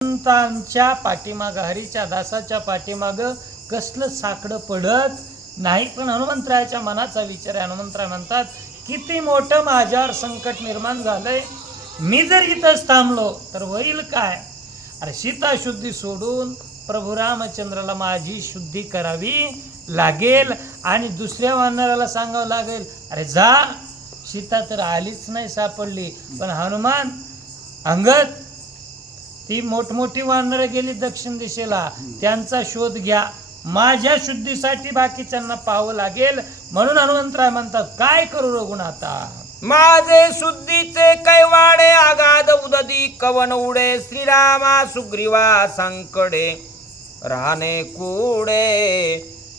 हनुमंतांच्या पाठीमागं, हरीच्या दासाच्या पाठीमागं कसलं साकडं पडत नाही. पण हनुमंतरायाच्या मनाचा विचार आहे. हनुमंतराय म्हणतात, किती मोठं माझ्यावर संकट निर्माण झालंय, मी जर इथंच थांबलो तर होईल काय. अरे सीता शुद्धी सोडून प्रभू रामचंद्राला माझी शुद्धी करावी लागेल आणि दुसऱ्या वानराला सांगावं लागेल, अरे जा, सीता तर आलीच नाही, सापडली. पण हनुमान, अंगद, ती मोठमोठी वानरं गेली दक्षिण दिशेला, त्यांचा शोध घ्या, माझ्या शुद्धीसाठी बाकीच्यांना पाहावं लागेल. म्हणून हनुमंतराय म्हणतात, काय करू रघुनाथा, माझे शुद्धीचे कैवाडे आगाध उददी कवन उडे, श्रीरामा सुग्रीवा संकडे राहणे कुडे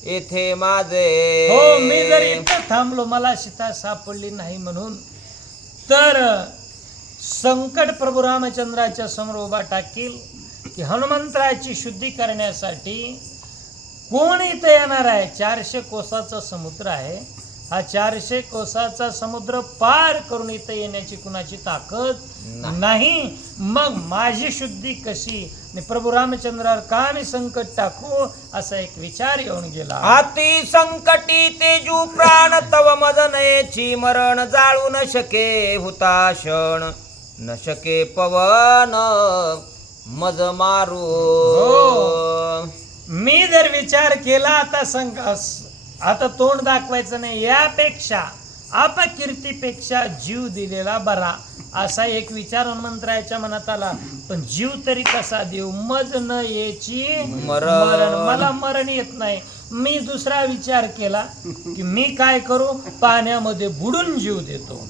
येथे माझे. हो, मी जर इथं थांबलो, मला सीता सापडली नाही म्हणून, तर संकट प्रभू रामचंद्राच्या समोर उभा टाकील की हनुमंतरायाची शुद्धी करण्यासाठी कोण इथं येणार आहे. 400 कोसाचा समुद्र आहे. हा 400 कोसाचा समुद्र पार करून इथं येण्याची कुणाची ताकद नाही. मग माझी शुद्धी कशी, प्रभू रामचंद्रावर का मी संकट टाकू, असा एक विचार येऊन गेला. अति संकटी तेजू प्राण तव मज नयेची मरण, जाळू न शके हुताशण न शके पवन मज मारू. हो, मी जर विचार केला, आता तोंड दाखवायचं नाही, यापेक्षा अपकीर्तीपेक्षा जीव दिलेला बरा, असा एक विचार हनुमंतरायाच्या मनात आला. पण जीव तरी कसा देऊ, मज न याची मरण, मला मरण येत नाही. मी दुसरा विचार केला की मी काय करू, पाण्यामध्ये बुडून जीव देतो.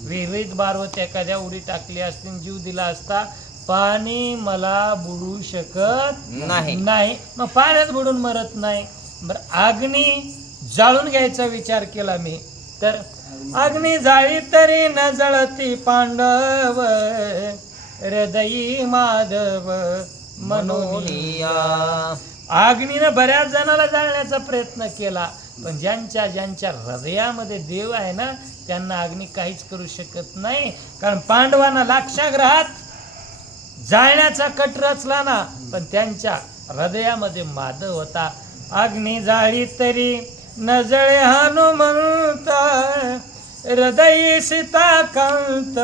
विहिरीत बारवत एखाद्या उडी टाकली असती, जीव दिला असता, पाणी मला बुडू शकत नाही, मग पाण्यात बुडून मरत नाही. बरं, अग्नी जाळून घ्यायचा विचार केला मी, तर अग्नी जाळी तरी न जळती पांडव, हृदयी माधव मनोनिया. अग्नीनं बऱ्याच जणाला जाळण्याचा प्रयत्न केला, पण ज्यांच्या हृदयामध्ये देव आहे ना, त्यांना अग्नी काहीच करू शकत नाही. कारण पांडवांना लाक्षागृहात जाळण्याचा कट रचला ना, पण त्यांच्या हृदयामध्ये माधव होता. अग्नी जाळी तरी न जळे हनुमंता, हृदयी सीता कांत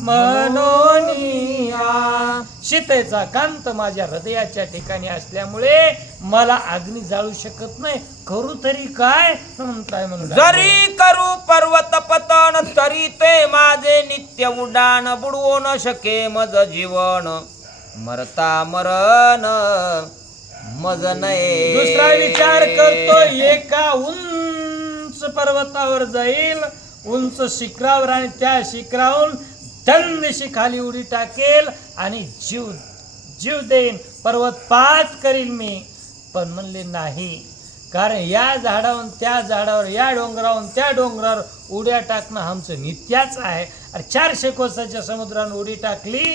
मनोनिया. सीतेचा कांत माझ्या हृदयाच्या ठिकाणी असल्यामुळे मला अग्नी जाळू शकत नाही. करू तरी काय, म्हणून जरी करू पर्वत पतन, तरी ते माझे नित्य उड्डाण, बुडवू न शके मज जीवन, मरता मरण मज नये. दुसरा विचार करतो, एका उंच पर्वतावर जाईल, उंच शिखरावर, आणि त्या शिखरावरून थंडीशी खाली उडी टाकेल आणि जीव देईन, पर्वत पात करील मी. पण म्हणले नाही, कारण या झाडावरून त्या झाडावर, या डोंगरावरून त्या डोंगरावर उड्या टाकणं आमचं नित्याच आहे. अरे 400 कोसाच्या समुद्रावर उडी टाकली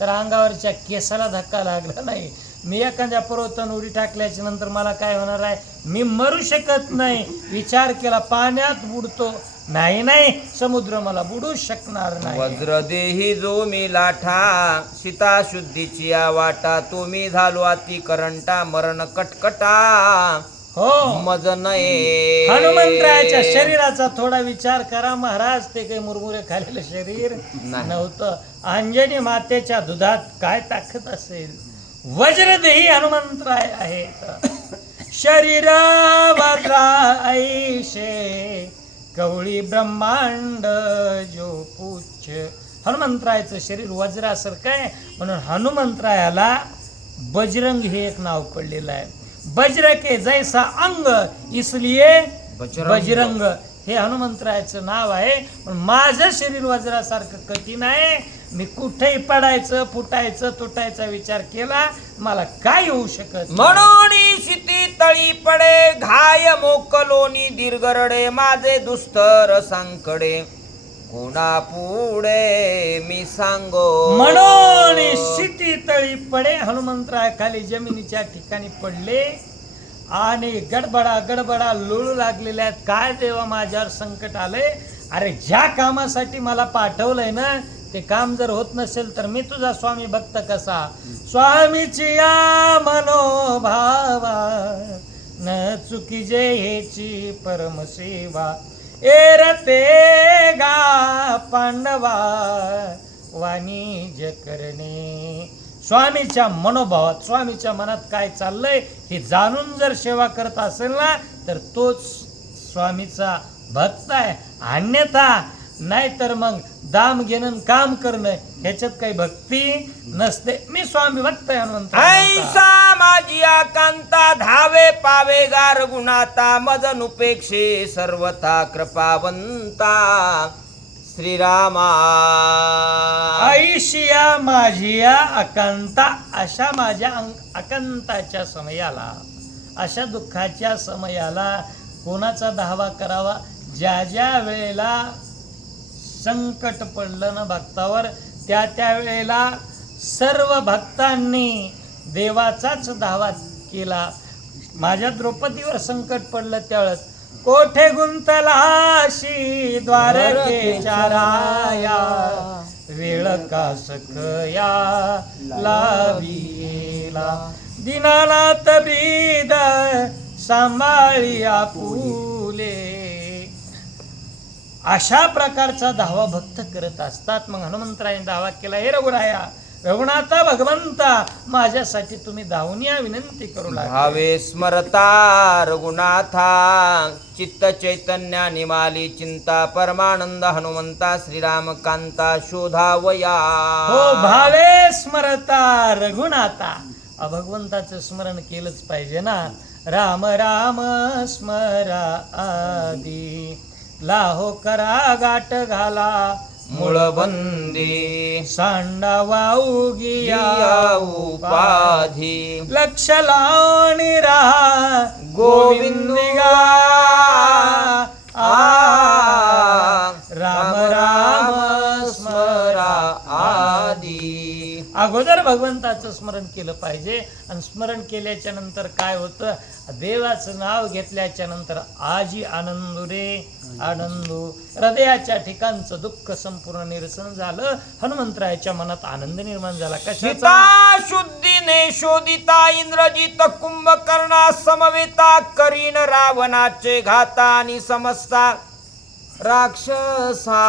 तर अंगावरच्या केसाला धक्का लागला नाही. मी एखाद्या पर्वतावर उडी टाकल्याच्या नंतर मला काय होणार आहे, मी मरू शकत नाही. विचार केला, पाण्यात बुडतो, नाही, समुद्र मला बुडू शकणार नाही. वज्र देही जो मी लाठा, सीता शुद्धीची वाटा, तुम्ही झालो अति करंटा, मरण कटकटा हो, मज नये. हनुमंतरायाच्या शरीराचा थोडा विचार करा महाराज. ते काही मुरमुरे खाल्लेलं शरीर नव्हतं. अंजनी मातेच्या दुधात काय ताकद असेल. वज्रदेही हनुमंतराय आहेत. शरीर वज्रा ऐशे, कवळी ब्रह्मांड जो पूछ. हनुमंतरायाचं शरीर वज्रासारखं आहे, म्हणून हनुमंतरायाला बजरंग हे एक नाव पडलेलं आहे. बज्र के जैसा अंग इसलिए बजरंग, हे हनुमंतरायाचं नाव आहे. पण माझं शरीर वज्रासारखं कठीण आहे. मी कुठेही पडायचं, फुटायचं, तुटायचा विचार केला, मला काय होऊ शकत. म्हणून शिती तळी पडे, घाय मोकलोनी दीर्घरडे, माझे दुस्तर संकडे कोणा पुढे मी सांगो. म्हणून शिती तळी पडे, हनुमंतराय खाली जमिनीच्या ठिकाणी पडले आणि गडबडा लोळू लागलेल्या आहेत. काय देवा माझ्यावर संकट आलंय. अरे ज्या कामासाठी मला पाठवलंय ना, ते काम जर होत नसेल तर मी तुझा स्वामी भक्त कसा. स्वामीची या मनोभावा न चुकी जे हेची परमसेवा. एरते गा पांडवा वाणिज्य करणे. स्वामीच्या मनोभावात, स्वामीच्या मनात काय चाललंय हे जाणून जर सेवा करत असेल ना तर तोच स्वामीचा भक्त आहे. अन्यथा नाहीतर मग दाम घेणं काम करणं ह्याच्यात काही भक्ती नसते. मी स्वामी भक्त आहे हनुमंत. ऐसा माझी आकांता धावे पावे गार गुणाता मजन उपेक्षे सर्वथा कृपावंता श्रीरामा. आईशिया माझिया आकांता. अशा माझ्या आकांताच्या समयाला, अशा दुःखाच्या समयाला कोणाचा धावा करावा. ज्या ज्या वेळेला संकट पडलं ना भक्तावर त्या त्या वेळेला सर्व भक्तांनी देवाचाच धावा केला. माझ्या द्रौपदीवर संकट पडलं त्यावेळेस कोठे गुंतलाशी द्वारकेच्या राया वेळ का सखया लाविला दीनानाथ ब्रीद सांभाळी आपुले. अशा प्रकारचा धावा भक्त करत असतात. मग हनुमंतरायाने धावा केला, हे रघुराया रघुनाथा भगवंता माझ्यासाठी तुम्ही धावून या विनंती करू लागले. भावे स्मरता रघुनाथा चित्त चैतन्या निमाली चिंता परमानंद हनुमंता श्रीराम कांता शोधावया. हो भावे स्मरता रघुनाथा. भगवंताचं स्मरण केलंच पाहिजे ना. राम राम स्मरा आदी लाहो करा गाठ घाला मूळबंदी सांडा वाऊ गिया उपाधी लक्ष लावणी राहा गोविंदिगा राम राम स्मरा आदी. अगोदर भगवंताचं स्मरण केलं पाहिजे. आणि स्मरण केल्याच्या नंतर काय होतं, देवाचं नाव घेतल्याच्या नंतर आजी आनंदू रे आनंदू. हृदयाच्या ठिकाणचं दुःख संपूर्ण निरसन झालं. हनुमंतरायाच्या मनात आनंद निर्माण झाला. कशाचा? सीता शुद्धीने शोधिता इंद्रजित कुंभकर्णा समवेता करीन रावणाचे घाता आणि समजता राक्षसा.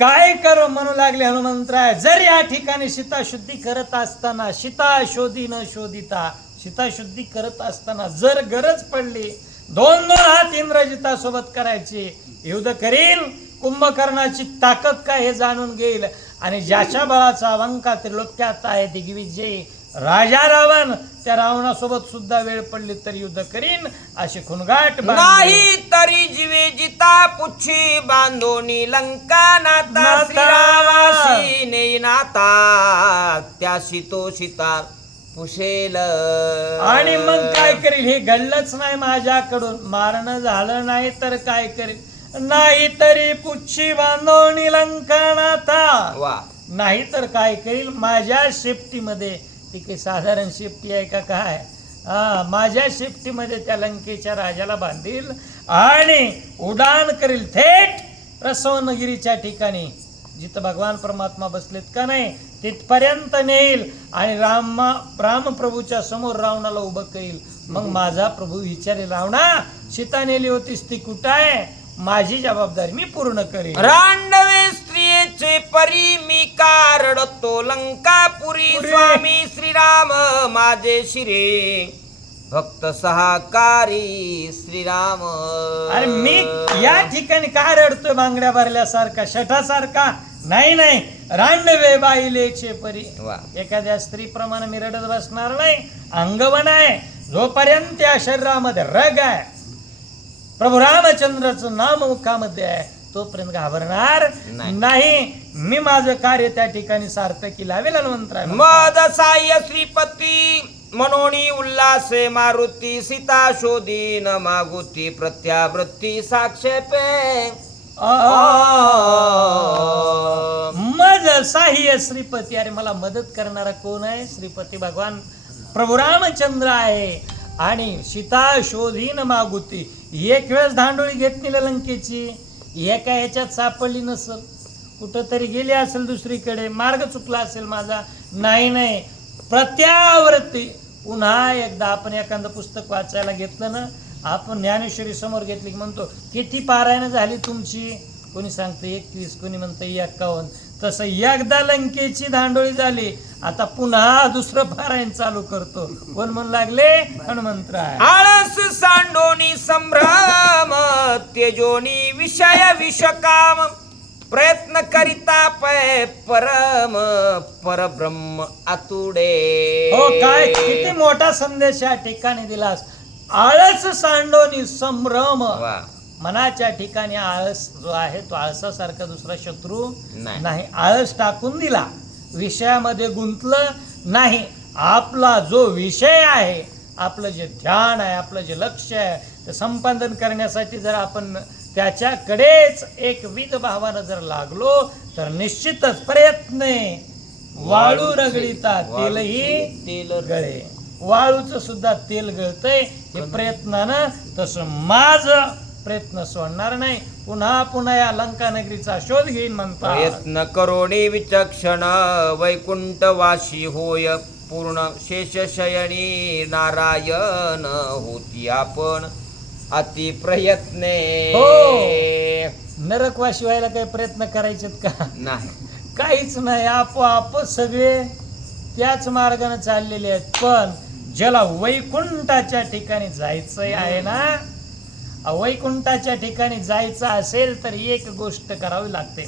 काय करू म्हणू लागले हनुमंतराय. जर या ठिकाणी सीता शुद्धी करत असताना सीता शोधी न शोधिता, सीता शुद्धी करत असताना जर गरज पडली 2-2 हात इंद्रजितासोबत करायचे, युद्ध करील, कुंभकर्णाची ताकद काय हे जाणून घेईल. आणि ज्याच्या बळाचा अवंका त्रिलोक्यात आहे दिग्विजयी राजा रावण, त्या रावणासोबत सुद्धा वेळ पडली तर युद्ध करीन अशी खुणगाट नाही तरी जीवे जिता पुच्छी बांधोनी लंका नाता श्रीरामाशी नेई नाता त्याशी तो सीता पुशेल. आणि मग काय करील, हे घडलंच नाही माझ्याकडून, मारणं झालं नाही तर काय करील. नाही तरी पुच्छी बांधोनी लंका नाता. वा. नाही तर काय करील, माझ्या शेपटीमध्ये, ती काही साधारण शेपटी आहे का काय, माझ्या शेपटीमध्ये त्या लंकेच्या राजाला बांधील आणि उड्डाण करील थेट रसवनगिरीच्या ठिकाणी जिथं भगवान परमात्मा बसलेत का नाही तिथपर्यंत नेईल आणि रामप्रभूच्या समोर रावणाला उभं करील. मग माझा प्रभू विचारेल, रावणा सीता नेली होतीस ती कुठं आहे, माझी जबाबदारी मी पूर्ण करेन. रांडवे स्त्रियेचे परी मी का रडतो लंकापुरी स्वामी श्रीराम माझे शिरे भक्त सहाकारी श्रीराम. अरे मी या ठिकाणी का रडतोय बांगड्या भरल्यासारखा शठासारखा? नाही नाही, रांडवे बाईलेचे परी. एखाद्या स्त्रीप्रमाणे मी रडत बसणार नाही. अंगवन आहे जोपर्यंत या शरीरामध्ये रग आहे, प्रभू रामचंद्राचं नाम मुखामध्ये आहे, तोपर्यंत घाबरणार नाही. मी माझं कार्य त्या ठिकाणी सार्थकी लावेल. हनुमंतराय मद साह्य श्रीपती मनोनी उल्लासे मारुती सीता शोधीन मागुती प्रत्यावृत्ती साक्षेपे. मज साह्य श्रीपती. अरे मला मदत करणारा कोण आहे? श्रीपती भगवान प्रभू रामचंद्र आहे. आणि सीता शोधीन मागुती, एक वेळेस धांडोळी घेतली लंकेची, एका ह्याच्यात सापडली नसल, कुठंतरी गेली असेल दुसरीकडे, मार्ग चुकला असेल माझा. नाही, प्रत्यावर्ती पुन्हा एकदा आपण एखादं पुस्तक वाचायला घेतलं ना, आपण ज्ञानेश्वरी समोर घेतली की म्हणतो किती पारायण झाली तुमची, कोणी सांगतं 21, कोणी म्हणतं 51. तसं एकदा लंकेची धांडोळी झाली, आता पुन्हा दुसरं पारायण चालू करतो. कोण म्हणू लागले? हनुमंतराय. आळस सांडोनी संभ्रम तेजोनी विषय विषकाम प्रयत्न करिता पै परम परब्रह्म आतुडे. हो, काय किती मोठा संदेश या ठिकाणी दिलास. आळस सांडोनी संभ्रम. वा. मनाच्या ठिकाणी आळस जो आहे तो आळसासारखा दुसरा शत्रू नाही. नाही. आळस टाकून दिला, विषयामध्ये गुंतलं नाही. आपला जो विषय आहे, आपलं जे ध्यान आहे, आपलं जे लक्ष आहे, ते संपादन करण्यासाठी जर आपण त्याच्याकडेच एक विध भावानं जर लागलो तर निश्चितच प्रयत्न वाळू रगडीता तेलही गळे. वाळूचं सुद्धा तेल गळतंय हे प्रयत्नानं. तसं माझं प्रयत्न सोडणार नाही. पुन्हा या लंका नगरीचा शोध घेईन म्हणता. प्रयत्न करोणी विचक्षण वैकुंठवासी होय पूर्ण शेषशयनी नारायण होती आपण अति प्रयत्ने. नरकवासी व्हायला काही प्रयत्न करायचेत का? नाही, काहीच नाही. आपोआप सगळे त्याच मार्गाने चाललेले आहेत. पण ज्याला वैकुंठाच्या ठिकाणी जायचंय आहे ना, वैकुंठाच्या ठिकाणी जायचं असेल तर एक गोष्ट करावी लागते.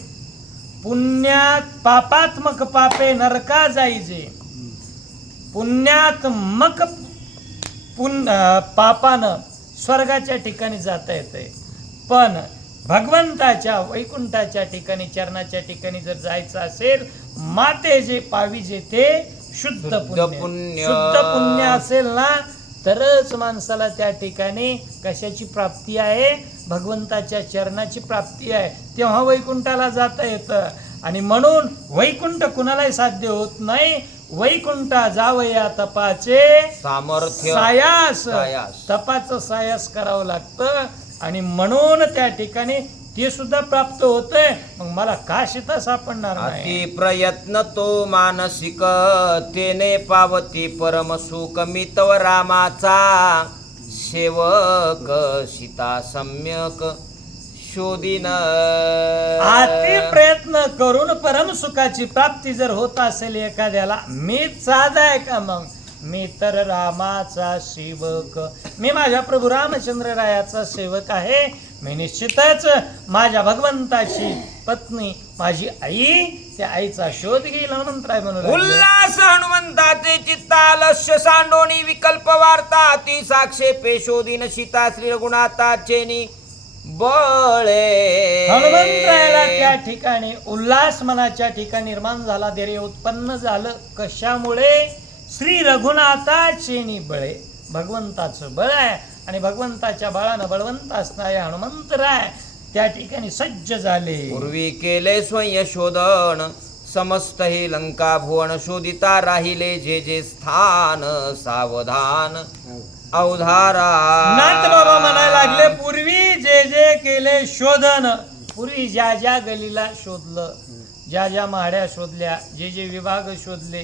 पापात्मक पापे नरका जायचे, पुण्यात्मक पापानं स्वर्गाच्या ठिकाणी जाता येते. पण भगवंताच्या वैकुंठाच्या ठिकाणी चरणाच्या ठिकाणी जर जायचं असेल, माते जे पाविजे ते शुद्ध पुण्य असेल ना, तरच माणसाला त्या ठिकाणी कशाची प्राप्ती आहे? भगवंताच्या चरणाची प्राप्ती आहे. तेव्हा वैकुंठाला जाता येतं. आणि म्हणून वैकुंठ कुणालाही साध्य होत नाही. वैकुंठा जावया तपाचे सामर्थ्य सायास. तपाचं सायास करावं लागतं. आणि म्हणून त्या ठिकाणी ते सुद्धा प्राप्त होतंय. मग मला का शिता सापडणार नाही? अति प्रयत्न तो मानसिक तेने पावती परम सुख मितव रामाचा सेवक सीता सम्यक शोधीन. अति प्रयत्न करून परम सुखाची प्राप्ती जर होत असेल एखाद्याला, मी साधा आहे का? मग मी तर रामाचा सेवक, मी माझ्या प्रभू रामचंद्र रायाचा सेवक आहे. मी निश्चितच माझ्या भगवंताची पत्नी माझी आई, त्या आईचा शोध घेईल. हनुमंतराय म्हणून उल्हास हनुमंताचे चित्तालस्य सांडोनी विकल्प वार्ता ती साक्षेपे शोधीन सीता श्री रघुनाथाचेनी बळे. हनुमंतरायाला त्या ठिकाणी उल्हास मनाच्या ठिकाणी निर्माण झाला, धैर्य उत्पन्न झालं. कशामुळे? श्री रघुनाथाचे बळे, भगवंताचं बळ आहे. आणि भगवंताच्या बळानं बळवंत असणारे हनुमंतराय त्या ठिकाणी सज्ज झाले. पूर्वी केले स्वयं शोधन समस्त हे लंका भुवन शोधिता राहिले जे जे स्थान सावधान अवधारा. नाथ बाबा म्हणायला लागले, पूर्वी जे जे केले शोधन, पूर्वी ज्या ज्या गलीला शोधलं, ज्या ज्या माड्या शोधल्या, जे जे विभाग शोधले,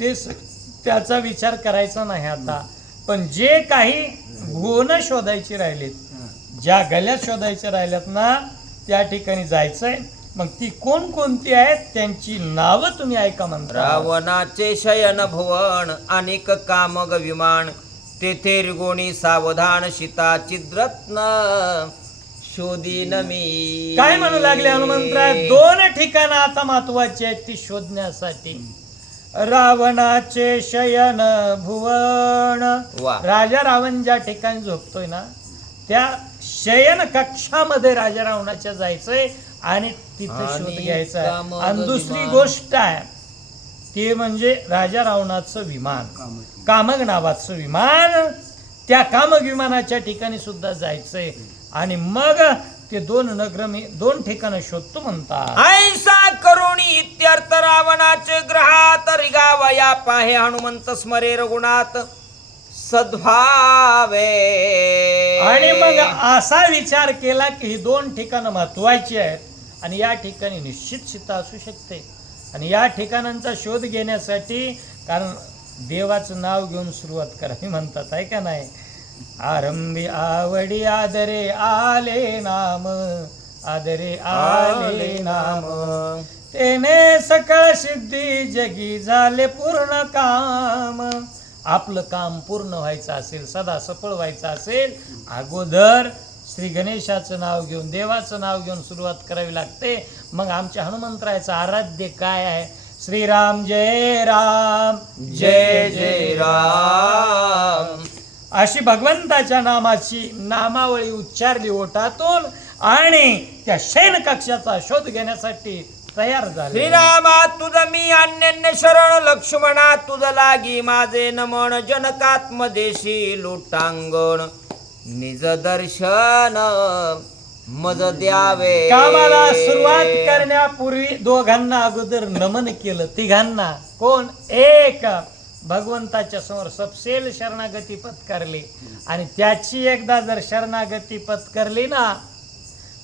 ते त्याचा विचार करायचा नाही आता. पण जे काही भुवन शोधायची राहिलेत, ज्या गल्या शोधायच्या राहिल्यात ना, त्या ठिकाणी जायचंय. मग ती कोणकोणती आहेत त्यांची नावं तुम्ही ऐका म्हणता. रावणाचे शयन भुवन अनेक कामग विमान तेथे रिगोणी सावधान सीता चिद्रत्न शोधीन मी. काय म्हणू लागले हनुमंतराय? दोन ठिकाणं आता महत्वाची आहेत ती शोधण्यासाठी. रावणाचे शयन भुवन, राजा रावण ज्या ठिकाणी झोपतोय ना, त्या शयन कक्षामध्ये राजा रावणाच्या जायचंय आणि तिथे शोध घ्यायचा आहे. आणि दुसरी गोष्ट आहे ते म्हणजे राजा रावणाचं विमान, कामग नावाचं विमान, त्या कामग विमानाच्या ठिकाणी सुद्धा जायचंय. आणि मग ते दोन ठिकाणं शोधतो म्हणतात. ऐसा करुणी इत्यर्थ रावणाचे ग्रहात रिगावया पाहे हनुमंत स्मरे रघुनाथ सद्भावे. आणि मग असा विचार केला की ही दोन ठिकाणं महत्वाची आहेत. आणि या ठिकाणी निश्चित सीता असू शकते. आणि या ठिकाणांचा शोध घेण्यासाठी, कारण देवाचं नाव घेऊन सुरुवात करावी म्हणतात, आहे का नाही? आरंभी आवडी आदरे आले नाम, आदरे आले नाम, तेने सकळ सिद्धी जगी झाले पूर्ण काम. आपलं काम पूर्ण व्हायचं असेल, सदा सफळ व्हायचं असेल, अगोदर श्री गणेशाचं नाव घेऊन, देवाचं नाव घेऊन सुरुवात करावी लागते. मग आमच्या हनुमंतरायाचं आराध्य काय आहे? श्रीराम जय राम, जय जय राम. अशी भगवंताच्या नामाची नामावळी उच्चारली ओठातून आणि त्या शयन कक्षाचा शोध घेण्यासाठी तयार झाले. श्रीरामा तुझ मी अन्य शरण, लक्ष्मणा तुझ लागी माझे नमन, जनकात्मदेशी लोटांगण निज दर्शन मज द्यावे. कामाला सुरुवात करण्यापूर्वी दोघांना अगोदर नमन केलं, तिघांना. कोण? एक भगवंताच्या समोर सपसेल शरणागती पत्करली. आणि त्याची एकदा जर शरणागती पत्करली ना,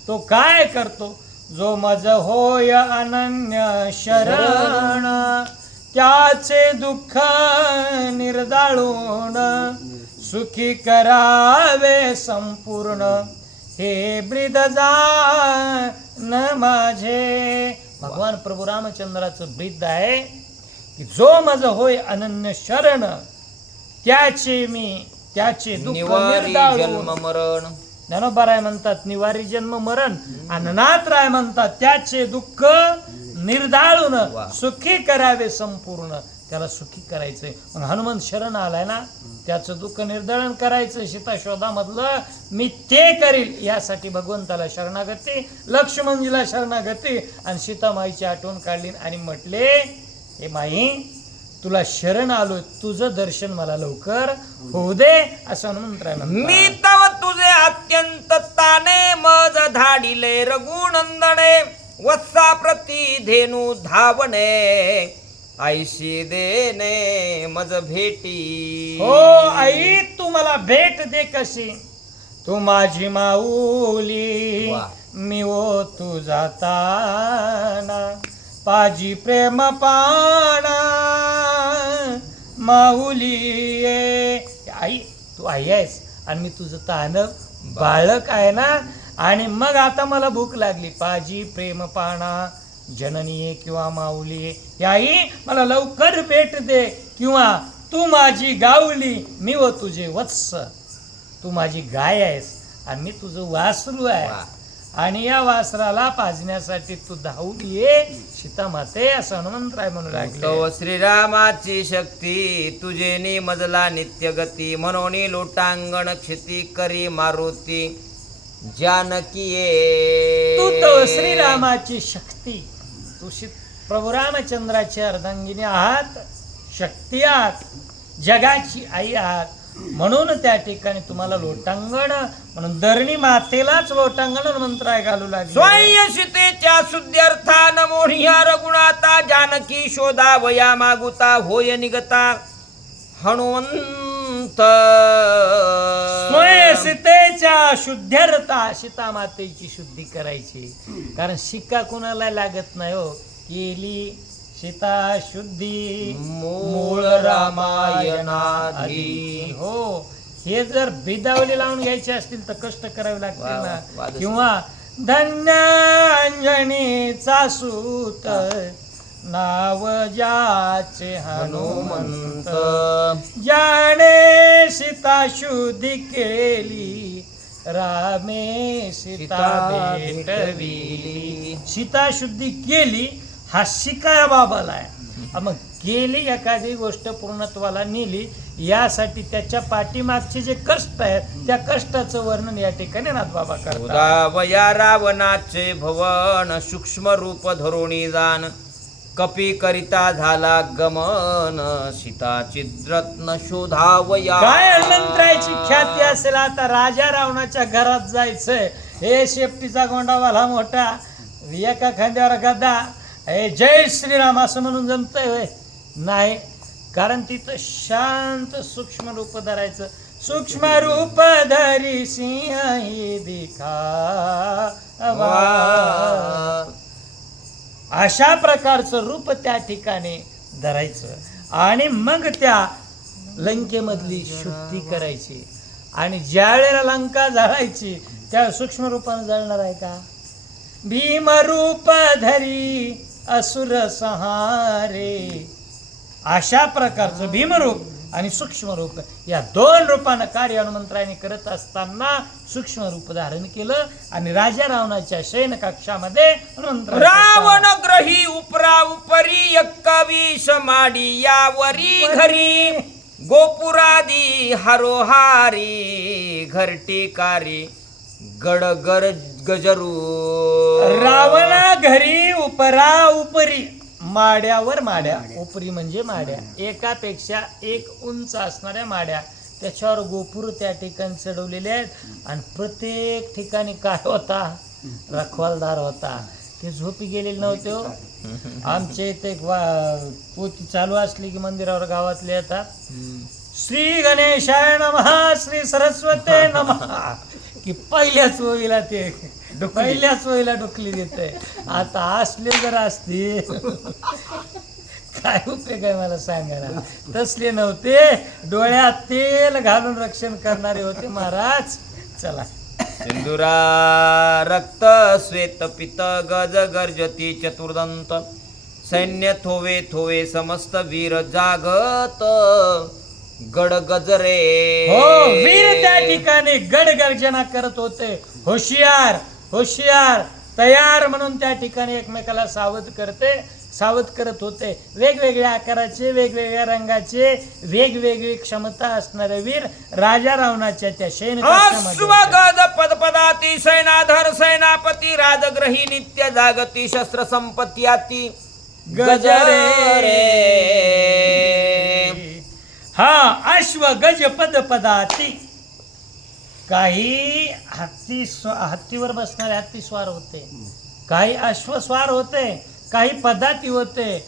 तो काय करतो? जो मज होय अनन्य शरण, त्याचे दुःख निर्दाळून सुखी करावे संपूर्ण. हे ब्रीद जान माझे. भगवान प्रभू रामचंद्राचं ब्रीद आहे की जो मज होय अनन्य शरण, त्याचे दुःख निवारी निर्दाळून. जन्म मरण. ज्ञानोबाराय म्हणतात निवारी जन्म मरण, आणि नाथराय म्हणतात त्याचे दुःख निर्दाळून सुखी करावे संपूर्ण. त्याला सुखी करायचंय. मग हनुमंत शरण आलाय ना, त्याचं दुःख निर्दाळन करायचं. सीता शोधामधलं मी ते करील, यासाठी भगवंताला शरणागती, लक्ष्मणजीला शरणागती, आणि सीतामाईची आठवण काढली आणि म्हटले, हे माई तुला शरण आलोय, तुझं दर्शन मला लवकर होऊ दे, असं हनुमंतराय म्हणतात. मी तव तुझे अत्यंत ताने, मज धाडिले रघुनंदने, वत्सा प्रती धेनु धावणे, आईशी देणे मज भेटी. हो आई, तू मला भेट दे कशी. तू माझी माऊली, वा. मी ओ तू जाताना, पाजी प्रेम पाना माऊली ये. आई, तू आई आहेस आणि मी तुझं तान बाळक आहे ना. आणि मग आता मला भूक लागली. पाजी प्रेम पाना, जननी आहे किंवा माऊली आहे. आई, मला लवकर भेट दे, किंवा तू माझी गावली, मी व तुझे वत्स. तू माझी गाय आहेस आणि मी तुझं वासरू आहे. वा. आणि या वासराला पाजण्यासाठी तू धावून ये सीता माते, असं हनुमंतराय म्हणू लागले. तो श्रीरामाची शक्ती तुझे नि मजला नित्य गती, म्हणून लोटांगण क्षिती करी मारुती जानकी ये. तू तो श्रीरामाची शक्ती, तू प्रभू रामचंद्राची अर्धांगिनी आहात, शक्ती आहात, जगाची आई आहात. म्हणून त्या ठिकाणी तुम्हाला लोटांगण, म्हणून धरणी मातेलाच लोटांगण मंत्राय घालू लागले. स्वयंशितेच्या शुद्ध्यर्थान मोह्या रघुनाथा, जानकी शोधा वया मागुता होय निगता हनुमंत. स्वयंसीतेच्या शुद्ध्यर्था, सीता मातेची शुद्धी करायची. कारण शिक्का कुणाला लागत नाही हो. केली सीता शुद्धी मूळ रामायणाधी. हो, हे जर बिदावली लावून घ्यायचे असतील तर कष्ट करावे लागतील ना. किंवा धन्य अंजनीचा सूत, नाव ज्याचे हनुमंत, ज्याने सीता शुद्धी केली, रामे सीता भेटविली. सीता शुद्धी केली हा शिकाया बाबाला आहे. मग केली एखादी गोष्ट पूर्णत्वाला नेली, यासाठी त्याच्या पाठीमागचे जे कष्ट आहेत त्या कष्टाचं वर्णन या ठिकाणी नाथबाबा करतात. वया रावणाचे भवन, सूक्ष्म रूप धरोणी जाण, कपी करिता झाला गमन, सीता चिद्रत्न शोधावया. काय हनुमंतरायाची ख्याती असेल. आता राजा रावणाच्या घरात जायचंय, हे शेपटीचा गोंडावाला मोठा, एका खांद्यावर गदा, हे जय श्रीराम असं म्हणून जमतंय होय? नाही. कारण तिथं शांत सूक्ष्म रूप धरायचं, सूक्ष्म रूप धरी सिंह ही दिखावा. अशा प्रकारचं रूप त्या ठिकाणी धरायचं आणि मग त्या लंकेमधली शुद्धी करायची. आणि ज्या वेळेला लंका जळायची त्या सूक्ष्म रूपानं जळणार आहे का? भीमरूप धरी असुर संहारे. अशा प्रकारचं भीमरूप आणि सूक्ष्म रूप या दोन रूपानं कार्य हनुमंतरायाने करत असताना सूक्ष्म रूप धारण केलं आणि राजा रावणाच्या शयन कक्षामध्ये रावण ग्रही उपरा उपरी एक्कावीस माडी यावरी घरी गोपुरादी हरोहारी घरटीकारी गडगर गजरू. रावण घरी उपरा उपरी माड्यावर माड्या, उपरी म्हणजे माड्या, एकापेक्षा एक उंच असणाऱ्या माड्या, त्याच्यावर गोपुर त्या ठिकाणी चढवलेले आहेत आणि प्रत्येक ठिकाणी काय होता? रखवालदार होता. ते झोपी गेलेले नव्हते हो. आमच्या इथे पोती चालू असली की मंदिरावर गावातले येतात, श्री गणेशाय नमः, श्री सरस्वती नमः, की पहिल्याच ओळीला ते पहिल्याच ओळीला डुकली देते. आता असले जर असतील काय उपयोग आहे मला सांगा ना. तसले नव्हते, डोळ्यात तेल घालून रक्षण करणारे होते महाराज. चला. सिंधुरा रक्त श्वेत पित गज गर्जती चतुर्दंत सैन्य थोवे थोवे समस्त वीर जागत गड गजरे. हो, वीर त्या ठिकाणी गड गर्जना करत होते. होशियार होशियार तयार म्हणून त्या ठिकाणी एकमेकाला सावध करत होते. वेगवेगळ्या आकाराचे, वेगवेगळ्या रंगाचे, वेगवेगळी क्षमता असणारे वीर राजा रावणाच्या त्या अश्वगज पदपदाती सैनाधर सेनापती राजग्रही नित्य जागती शस्त्र संपत्ती गजरे. हा, अश्व गज पद पदाती. काही हत्तीवर बसणारे हत्ती स्वार होते, काही अश्वस्वार होते, काही पदाती होते.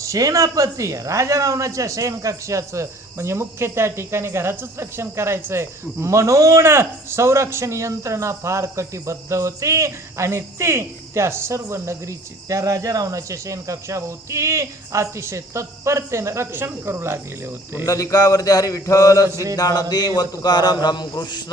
सेनापती राजा रावणाच्या शयन कक्षाचं म्हणजे मुख्य त्या ठिकाणी घराचंच रक्षण करायचंय म्हणून संरक्षण यंत्रणा फार कटिबद्ध होती आणि ती त्या सर्व नगरीची त्या राजा रावणाच्या शयन कक्षाभोवती अतिशय तत्परतेने रक्षण करू लागलेले होते. कुंडलिकावरती हरी विठ्ठल श्री ज्ञानदेव तुकाराम रामकृष्ण.